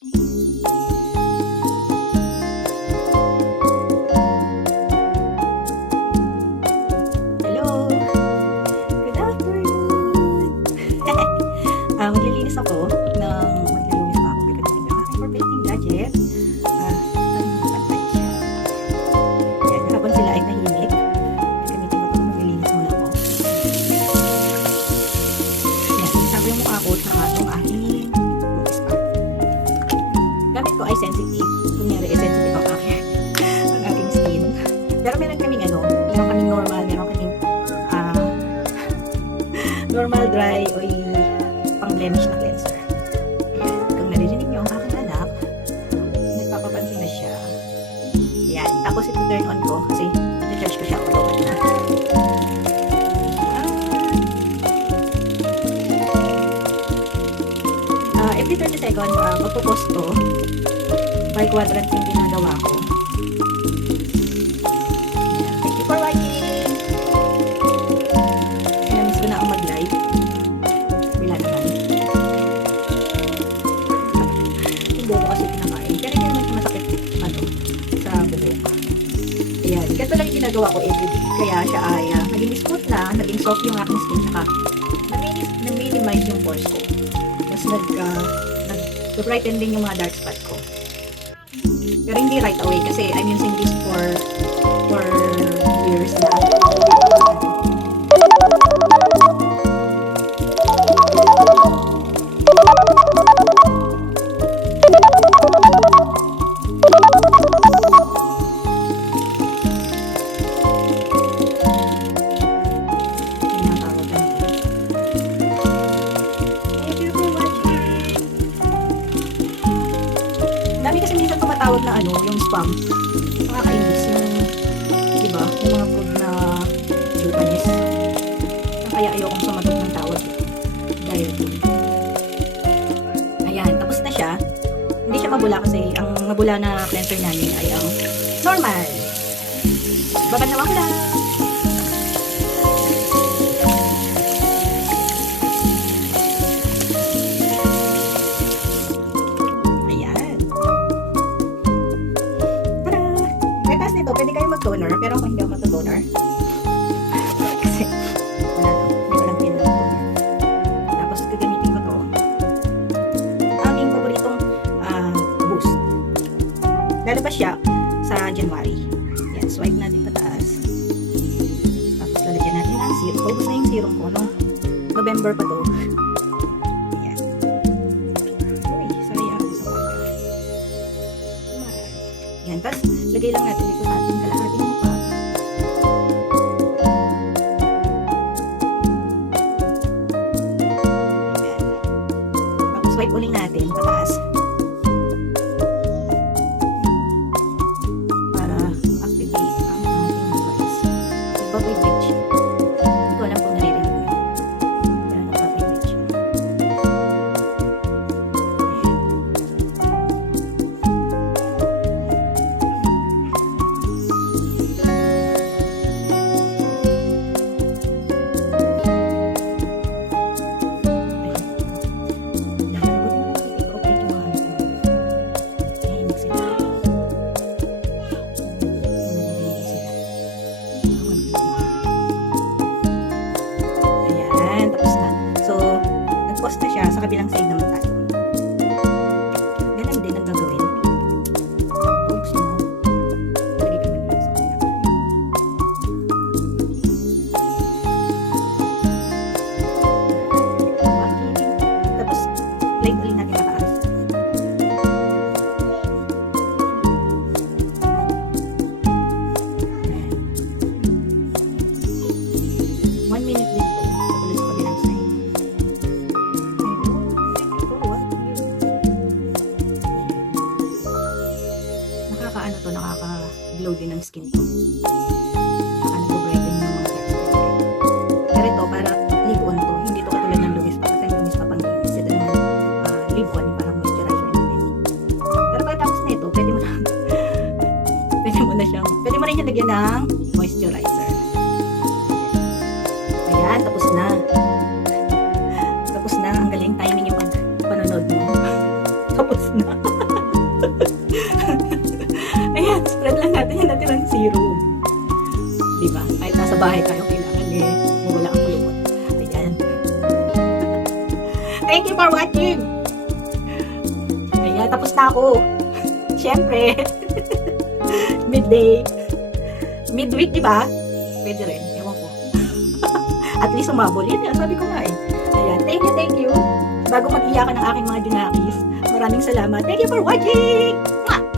Hello! Good afternoon! Maglilinis ako maglilinis pa ako because ng aking for painting gadget. Yan, habang sila ay tahimik, gamitin ko ito, maglilinis muna ako. Yan, isang ko yung mukha ko sa itong aking spa. Gamit ko ay sensitive. Kunyari ay sensitive ang aking skin. Pero meron kaming normal, meron kaming normal dry o pang blemish na cleanser. Ayan, kung naririnig nyo ang aking anak, nagpapapansin na siya. Ayan, tapos ito turn on ko kasi ito-charge ko siya automat na. Every 30 seconds, pagpupost to, by quadrant yung ginagawa ko. Thank you for watching! Namiss ko na ang mag-live. Wala naman. Hindi ko kasi pinakain. Pero hindi naman siya masakit sa buhok. Ayan. Ganito lang yung ginagawa ko everyday. Kaya siya ay naging smooth na, naging soft yung aking skin. Saka na-minimize yung pores ko. Mas nag-brighten din yung mga dark spot ko. Pero hindi right away kasi I'm using this for years na. Dami kasi minsan tumatawag na yung spam. Nakakainis yung, diba, yung mga food na Japanese. Kaya ayokong sumagot ng tawag. Dahil ayan, tapos na siya. Hindi siya mabula kasi ang mabula na cleanser namin ay ang normal. Babanawa ko lang. Pwede kayo mag-toner, pero ako hindi ako mag-toner. Kasi, wala lang. Hindi ko lang pinag-toner. Tapos, gagamitin ko to. Aming paboritong boost. Lalabas siya sa January. Yan, swipe natin pataas. Tapos, lalagyan natin ang serum. Focus na yung serum ko. No? November pa to. Yan. Uy, sayang. Yan, tapos, lagay lang natin dito sa ating kalahating mukha. Ayan. Tapos swipe uling natin pataas. Para activate ang ating device. Nagpa-vibrate siya. Hindi ko alam kung naririnig nyo. Pero nagpa-vibrate siya. Na siya, sa kabilang side naman tayo. Ganun din ang gagawin. Oops, no. Lagi ka naman sa kabilang. Tapos, light ulit natin mataas. One minute din ito. Tapos sa kabilang side. Nakaka-glow din ang skin ko. Saka nag-brighten yung mga dark spots. Pero ito, para live-on to. Hindi to katulad ng Lumis pa. Kasi ang Lumis pa pang linis. Ito naman, live-on, yung parang moisturizer natin. Pero pagkatapos na ito, pwede mo rin siya lagyan ng moisturizer. Ayan, tapos na. Tapos na. Ang galing timing yung panonood mo. Tapos na. ng serum. Diba? Kahit nasa bahay kayo, kailangan wala ang kulubot. Ayan. Thank you for watching. Ayan, tapos na ako. Siyempre. Midday. Midweek, diba? Pwede rin. Ewan ko. At least umabol. Yan nga, sabi ko nga eh. Ayan, thank you. Bago mag-iyakan ng aking mga junakis, maraming salamat. Thank you for watching! Mwah!